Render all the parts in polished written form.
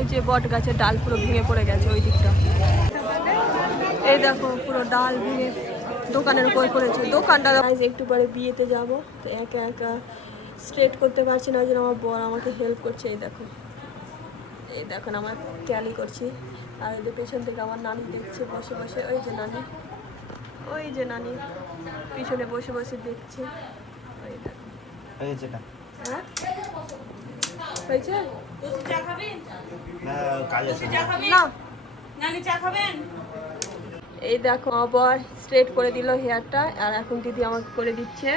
এই যে বট গাছের ডাল পুরো ভেঙে পড়ে গেছে ওই দিকটা। এই দেখো পুরো ডাল ভেঙে দোকানের উপর পড়েছে। দোকানটা একটু পরে বিয়েতে যাব, তো একা একা স্ট্রেট করতে পারছি না, ওই জন্য আমার বর আমাকে হেল্প করছে। এই দেখো, এই দেখুন আমার ক্যালি করছি। আর ওই যে পেছন থেকে আমার নানি দেখছে বসে বসে। ওই যে নানি, ওই যে নানি পিছনে বসে বসে দেখছে। ওই দেখো হয়েছে না? হ্যাঁ হয়েছে। এই দেখো আবার স্ট্রেট করে দিল হেয়ারটা, আর এখন দিদি আমাকে করে দিচ্ছে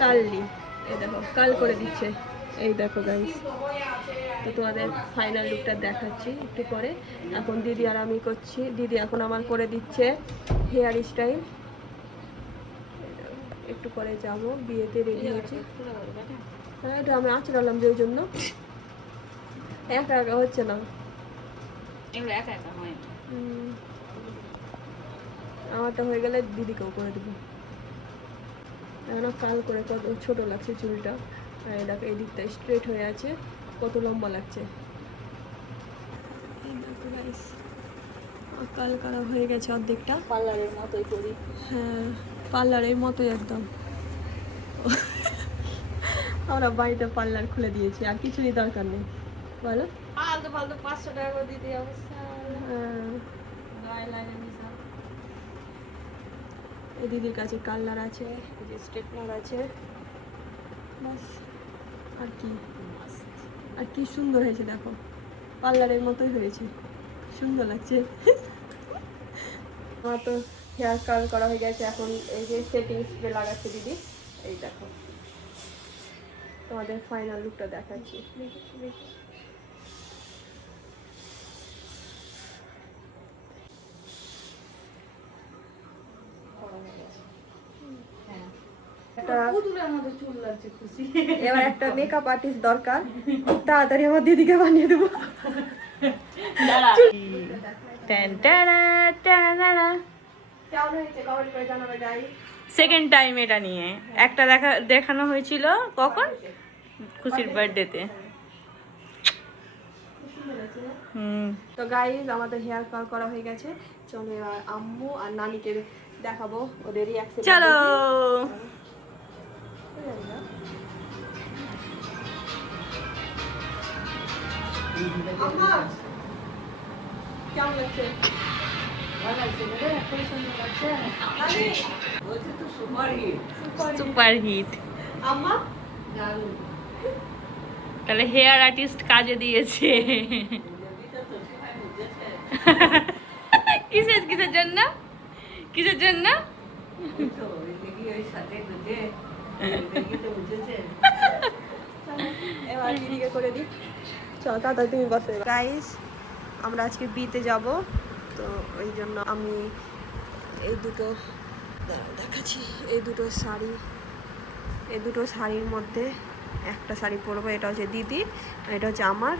কার্লি। এই দেখো কাল করে দিচ্ছে। এই দেখো গাইস, তো তোমাদের ফাইনাল লুকটা দেখাচ্ছি একটু পরে। এখন দিদি আর আমি করছি, দিদি এখন আমার করে দিচ্ছে হেয়ার স্টাইল। একটু পরে যাব বিয়েতে, রেডি হয়েছি। হ্যাঁ এটা আমি আঁচড়ালাম যে ওই জন্য একা একা হচ্ছে না, আমারটা হয়ে গেলে দিদিকেও করে দেবো। এখনো কাল করে কত ছোট লাগছে চুলটা। আর দেখো এই দিকটা স্ট্রেট হয়ে আছে, কত লম্বা লাগছে। কাল করা হয়ে গেছে অর্ধেকটা, পার্লারের মতোই করি। হ্যাঁ পার্লারের মতোই একদম। আমরা বাড়িতে পার্লার খুলে দিয়েছি, আর কিছুরই দরকার নেই বলো। ফালতু ফালতু 500 টাকা করে দিতে অবস্থা। এই দিদির কাছে কালার আছে, এই যে স্ট্রেটনার আছে, বাস। আর কি, আর কি সুন্দর হয়েছে দেখো, পার্লারের মতোই হয়েছে, সুন্দর লাগছে। আমার তো হেয়ার কার্ল করা হয়ে গেছে, এখন এই যে সেটিং স্প্রে লাগাচ্ছে দিদি। এই দেখো তোমাদের ফাইনাল লুকটা দেখাচ্ছি। এবার একটা মেকআপ আর্টিস্ট দরকার, খুব তাড়াতাড়ি আমার দিদিকে বানিয়ে দেবো। সেকেন্ড টাইম এটা নিয়ে একটা দেখানো হয়েছিল কখন, খুশির বার্থডেতে। তো গাইজ আমাদের হেয়ার কাল করা হয়ে গেছে, চলো এবার আম্মু আর নানিকে দেখাবো ওদের রিঅ্যাকশন। চলো কেমন লাগছে? Super hit. আম্মা তাহলে হেয়ার আর্টিস্ট কাজে দিয়েছে। কিসের কিসের জন্য, কিসের জন্য? এবার দিদিকে করে দিই, চলো তাড়াতাড়ি তুমি বসে। গাইস আমরা আজকে বিয়েতে যাব, তো ওই জন্য আমি এই দুটো দেখাচ্ছি, এই দুটো শাড়ি, এই দুটো শাড়ির মধ্যে একটা শাড়ি পরবো, এটা হচ্ছে দিদি আর এটা হচ্ছে আমার।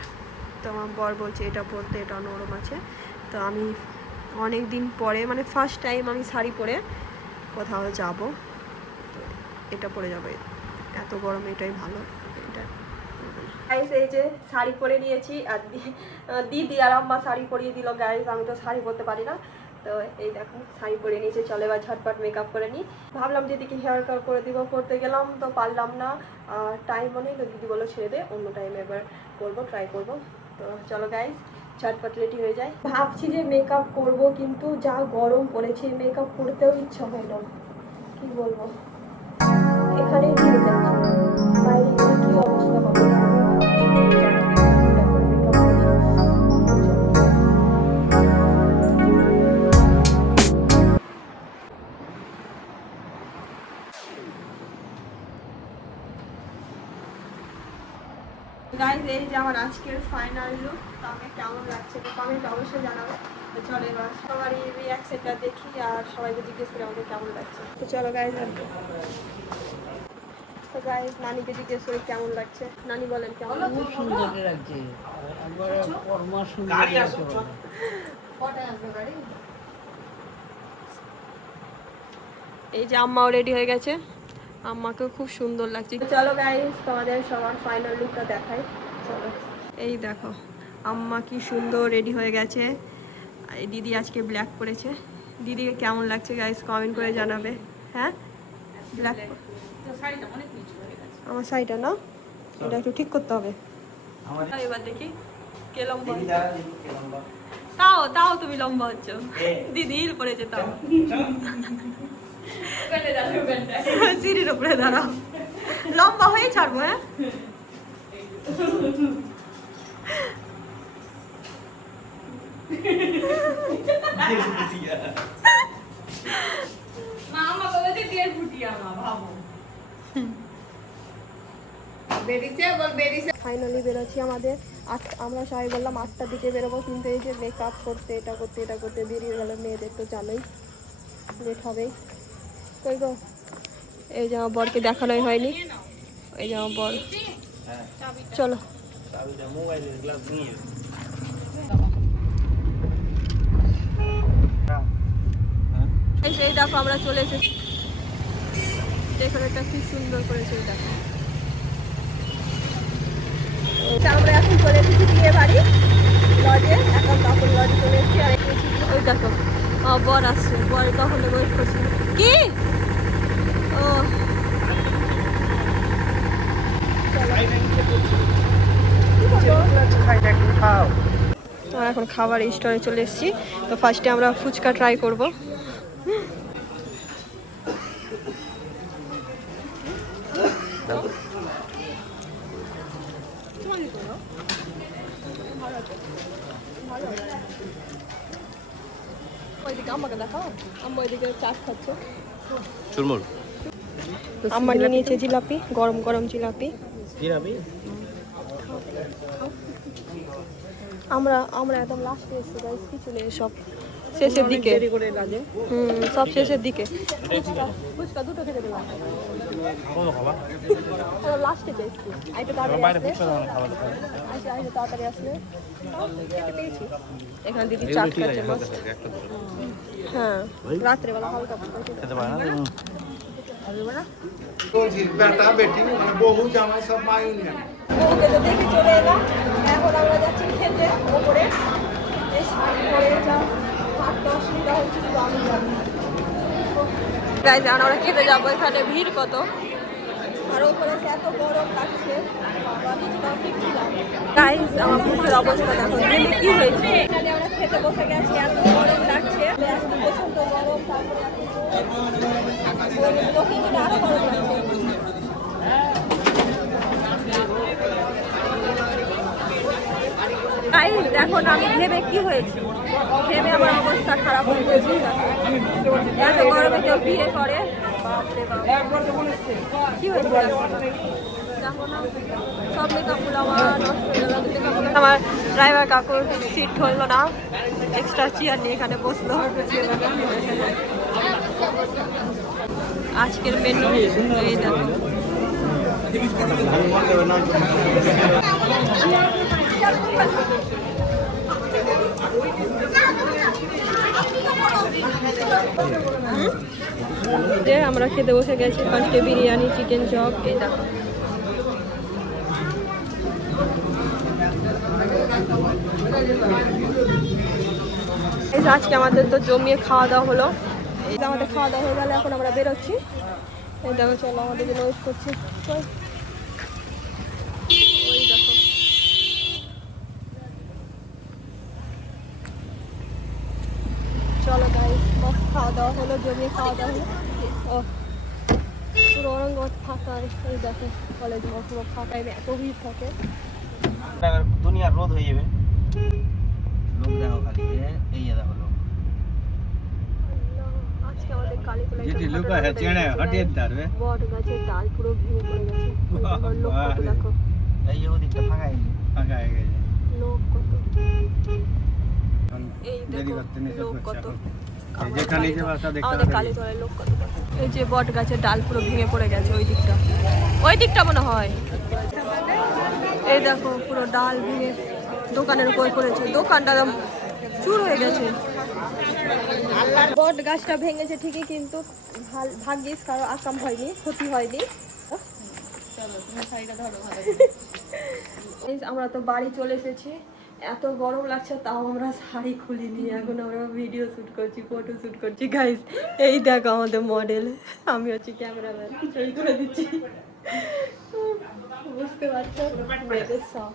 তো আমার বর বলছে এটা পরতে, এটা নরম আছে। তো আমি অনেক দিন পরে, মানে ফার্স্ট টাইম আমি শাড়ি পরে কোথাও যাব, তো এটা পরে যাবে, এত গরম এটাই ভালো। এটা গাইস এই যে শাড়ি পরে নিয়েছি, আর দিদি আর আম্মা শাড়ি পরিয়ে দিল। গাইস আমি তো শাড়ি পরতে পারি না, তো এই দেখো শাড়ি পরে নিয়েছে। চলো এবার ঝটপট মেকআপ করে নিই। ভাবলাম দিদিকে হেয়ার কাট করে দিব, করতে গেলাম তো পারলাম না, আর টাইমও নেই। তো দিদি বললো ছেড়ে দে, অন্য টাইমে এবার করবো, ট্রাই করবো। তো চলো গাইস ঝটপট রেডি হয়ে যায়। ভাবছি যে মেকআপ করব, কিন্তু যা গরম পড়েছে মেকআপ করতেও ইচ্ছা হয় না, কি বলবো। এখানেই দিয়ে যাচ্ছি, বাইরে গেলে কি অবস্থা হবে। গাইজ এই যে আমার আজকের ফাইনাল লুক, তো আমাকে কেমন লাগছে তো কমেন্টে অবশ্যই জানাবে। তো চলো এবার সবারই রিঅ্যাকশনটা দেখি, আর সবাইকে জিজ্ঞেস করি আমাকে কেমন লাগছে। তো চলো গাইজ, তো গাইজ নানিকে জিজ্ঞেস করি কেমন লাগছে। নানি বলেন কেমন লাগছে? সুন্দর লাগছে, একবারে পরমা সুন্দর লাগছে। এই যে আম্মাও রেডি হয়ে গেছে, আম্মাকেও খুব সুন্দর লাগছে। চলো গাইজ তোমাদের সবার ফাইনাল লুকটা দেখাই। চলো এই দেখো আম্মা কি সুন্দর রেডি হয়ে গেছে। আর দিদি আজকে ব্ল্যাক পরেছে। দিদিকে কেমন লাগছে গাইস কমেন্ট করে জানাবে। হ্যাঁ ব্ল্যাক আমার শাড়িটা না এটা একটু ঠিক করতে হবে। এবার দেখি কে লম্বা তাও তাও তুমি লম্বা হচ্ছ। দিদি হিল পরেছে তাও। সিঁড়ির উপরে দাঁড়াও লম্বা হয়ে ছাড়বো। হ্যাঁ ফাইনালি বেরোচ্ছি আমাদের আমরা সবাই বললাম 8টার দিকে বেরোবো, কিন্তু এই যে মেকআপ করতে এটা করতে এটা করতে বেরিয়ে গেল। মেয়েদের তো জানোই লেট হবেই। কই গো এই যে আমার বরকে দেখানোই হয়নি। এই যে আমার বর, চলো এই দেখো আমরা চলে এসেছি। ডেকোরেটটা কি সুন্দর করেছে দেখো। আমরা এখন চলে এসেছি বিয়ে বাড়ি লজে। এখন তখন লজে চলে এসেছি। আর ওই দেখো বর আসছে, বর তখন ওয়েট করছি। কি ও এখন খাবার স্টোরে চলে এসেছি। তো ফার্স্টে আমরা ফুচকা ট্রাই করব। আমাকে দেখাও, আম্মা ওইদিকে চাট খাচ্ছে। আম্মা নিয়ে নিয়েছে জিলাপি, গরম গরম জিলাপি। আমরা একদম লাস্টে এসেছি গাইস, কিছু নেই, সব শেষের দিকে। সব শেষের দিকে। ফুচকা দুটো খেতে দিলাম, লাস্টে পেয়েছি। একটু তাড়াতাড়ি আসলে পেয়েছি। এখানে দিদি চাট খাচ্ছে মাস্ট। হ্যাঁ রাত্রেবেলা হালকা বউকে তো দেখে চলে এলাম। এখন আমরা যাচ্ছি খেতে ওপরে। এই শাড়ি পরে যা হাঁটতে অসুবিধা হচ্ছে, শুধু আমি যাবো। গাইজ আমরা খেতে যাবো, এখানে ভিড় কত। আর ওপরে এত গরম লাগছে। গাইজ আমার মুখের অবস্থা দেখো কি হয়েছে। এখানে আমরা খেতে বসে গেছি, এত গরম লাগছে, প্রচন্ড গরম। তারপরে আরো গরম লাগছে। গাইজ দেখো না আমি ভেবে কি হয়েছে, ভেবে আমার অবস্থা খারাপ হয়ে গেছে। এত গরমে কেউ বিয়ে করে, কি হয়েছে দেখো না, সব মেকআপগুলো আমার নষ্ট হয়ে গেল। আমার ড্রাইভার কাকুর সিট ধরলো না, এক্সট্রা চেয়ার নিয়ে এখানে বসলো। আজকের মেনু এই দেখো। আমরা খেতে বসে গেছি, ফার্স্টে বিরিয়ানি, চিকেন চপ। এই দেখো আজকে আমাদের তো জমিয়ে খাওয়া দাওয়া হলো। এই যে আমাদের খাওয়া দাওয়া হয়ে গেলে এখন আমরা বেরোচ্ছি। এই দেখো চলো আমাদের জন্য ওয়েট করছি। ওই দেখো চলো গাইস, মস্ত খাওয়া দাওয়া হলো, জমিয়ে খাওয়া দাওয়া হলো। ও পুরো অরঙ্গবাদ ফাঁকা। এই দেখো কলেজ পুরো ফাঁকা, এত ভিড় থাকে। দুনিয়া রোদ হয়ে যাবে। লোক দেখো খালি এই দেখো লোক। আজকে আমাদের কালীতলায় বট গাছের ডাল পুরো ভেঙে পড়ে গেছে। লোক কত দেখো, এই ওদিকটা ফাঁকা হয়ে গেছে। লোক কত, এই দেখো লোক কত। আমাদের কালীতলায় লোক কত। এই যে বট গাছের ডাল পুরো ভেঙে পড়ে গেছে ওই দিকটা মনে হয়। এই দেখো পুরো ডাল ভেঙে দোকানের উপর পড়েছে, দোকানটা চুর হয়ে গেছে। বট গাছটা ভেঙেছে ঠিকই, কিন্তু ভাগ্যিস কারো আকাম হয়নি, ক্ষতি হয়নি। আমরা তো বাড়ি চলে এসেছি। এত গরম লাগছে তাও আমরা শাড়ি খুলিনি, এখন আমরা ভিডিও শ্যুট করছি, ফটো শ্যুট করছি। গাইস এই দেখো আমাদের মডেল, আমি হচ্ছে ক্যামেরাম্যান, ছবি তুলে দিচ্ছি। বুঝতে পারছো মেয়েদের শখ।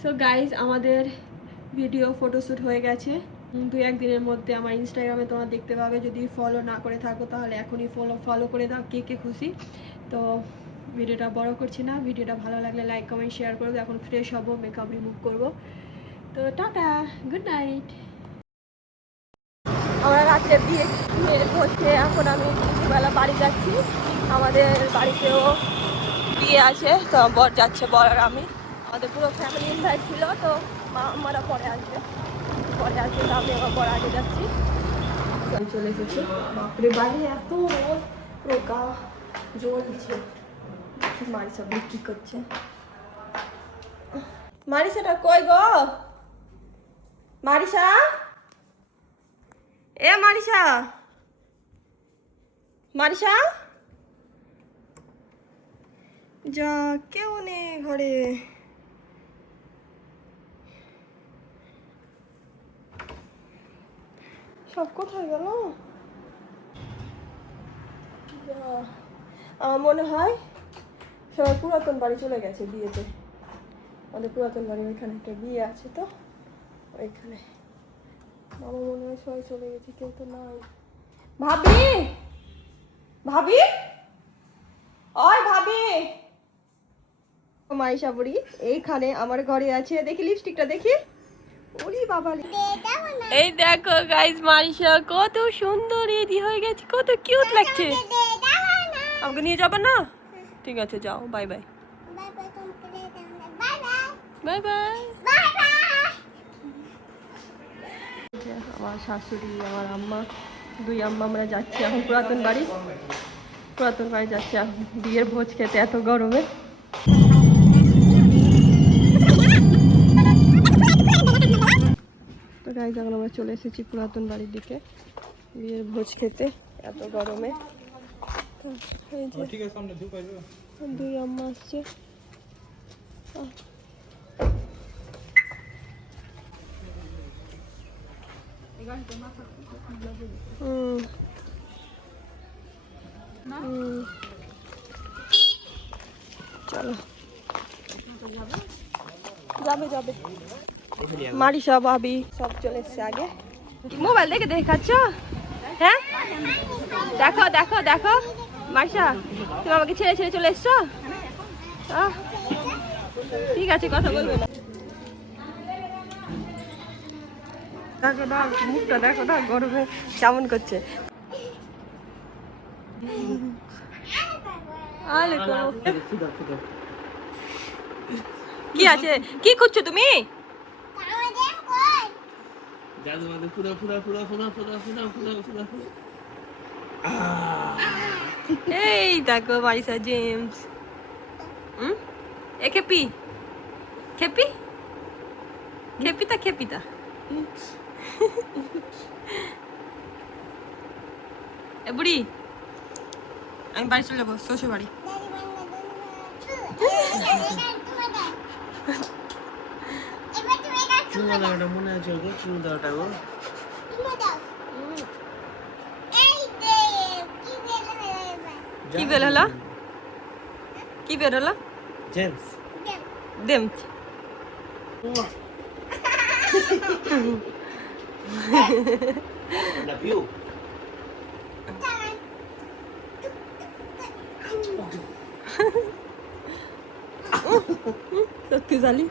সো গাইস আমাদের ভিডিও ফটোশ্যুট হয়ে গেছে। 2-1 দিনের মধ্যে আমার ইনস্টাগ্রামে তোমরা দেখতে পাবে। যদি ফলো না করে থাকো তাহলে এখনই ফলো করে দাও, কে কে খুশি। তো ভিডিওটা বড় করছি না, ভিডিওটা ভালো লাগলে লাইক কমেন্ট শেয়ার করবো। এখন ফ্রেশ হবো, মেকআপ রিমুভ করবো। তো টাটা, গুড নাইট। আমরা রাত্রে বিয়ে হচ্ছে, এখন আমি দুপুরবেলা বাড়ি যাচ্ছি। আমাদের বাড়িতেও বিয়ে আছে, তো বর যাচ্ছে, বর আর আমি। আমাদের পুরো ফ্যামিলি ইনভাইট ছিল, তো মা আমারা পরে আসবে, তো আমি আমার বর আগে যাচ্ছি। আমি চলে এসেছি। বাপরে বাইরে এত রোদ, পুরো গা জ্বলছে। মারিসা বিক্রি করছে। মারিসাটা কই গো? মারিসা, এ মারিসা, মারিসা, যা কেউ নেই ঘরে। সব কোথায় গেল? আমার মনে হয় সবাই পুরাতন বাড়ি চলে গেছে বিয়েতে। আমাদের পুরাতন বাড়ি ওইখানে একটা বিয়ে আছে, তো ওইখানে আমার মনে হয় সবাই চলে গেছে, কেউ তো নাই। ভাবি, ভাবি, ওই ভাবি। মাইশা বুড়ি এইখানে আমার ঘরে আছে। দেখি লিপস্টিকটা দেখি। ওরে বাবা, এই দেখো গাইস, মারিসা কত সুন্দর রেডি হয়ে গেছে, কত কিউট লাগছে। আমাকে নিয়ে যাবে না? ঠিক আছে, যাও, বাই বাই। Bye bye. আমার শাশুড়ি, আমার আম্মা, 2 আম্মা আমরা যাচ্ছি এখন পুরাতন বাড়ি যাচ্ছি এখন বিয়ের ভোজ খেতে এত গরমে। তো গাইস এখন আমরা চলে এসেছি পুরাতন বাড়ির দিকে বিয়ের ভোজ খেতে এত গরমে। এই যে 2 আম্মা আসছে। চলো, যাবে মারিসা ভাবি সব চলে এসছে আগে। মোবাইল দেখে দেখাচ্ছ? হ্যাঁ, দেখো দেখো দেখো মারিসা, তুমি আমাকে ছেড়ে ছেড়ে চলে এসছো। ঠিক আছে, কথা বলবে না। দেখো না মুখটা, দেখো না গরমে কেমন করছে। কি আছে, কি খুঁজছো তুমি? এই দেখো মারিসা জেমস। এ খেপি, খেপি, খেপিতা, খেপিতা। এ বুড়ি, আমি বাড়ি চলে যাবো, শ্বশুর বাড়ি। মনে আছে চুমু দেওয়াটা গো। কি বের হলো? কি বের হলো? James James. Love you. সত্যি জানি।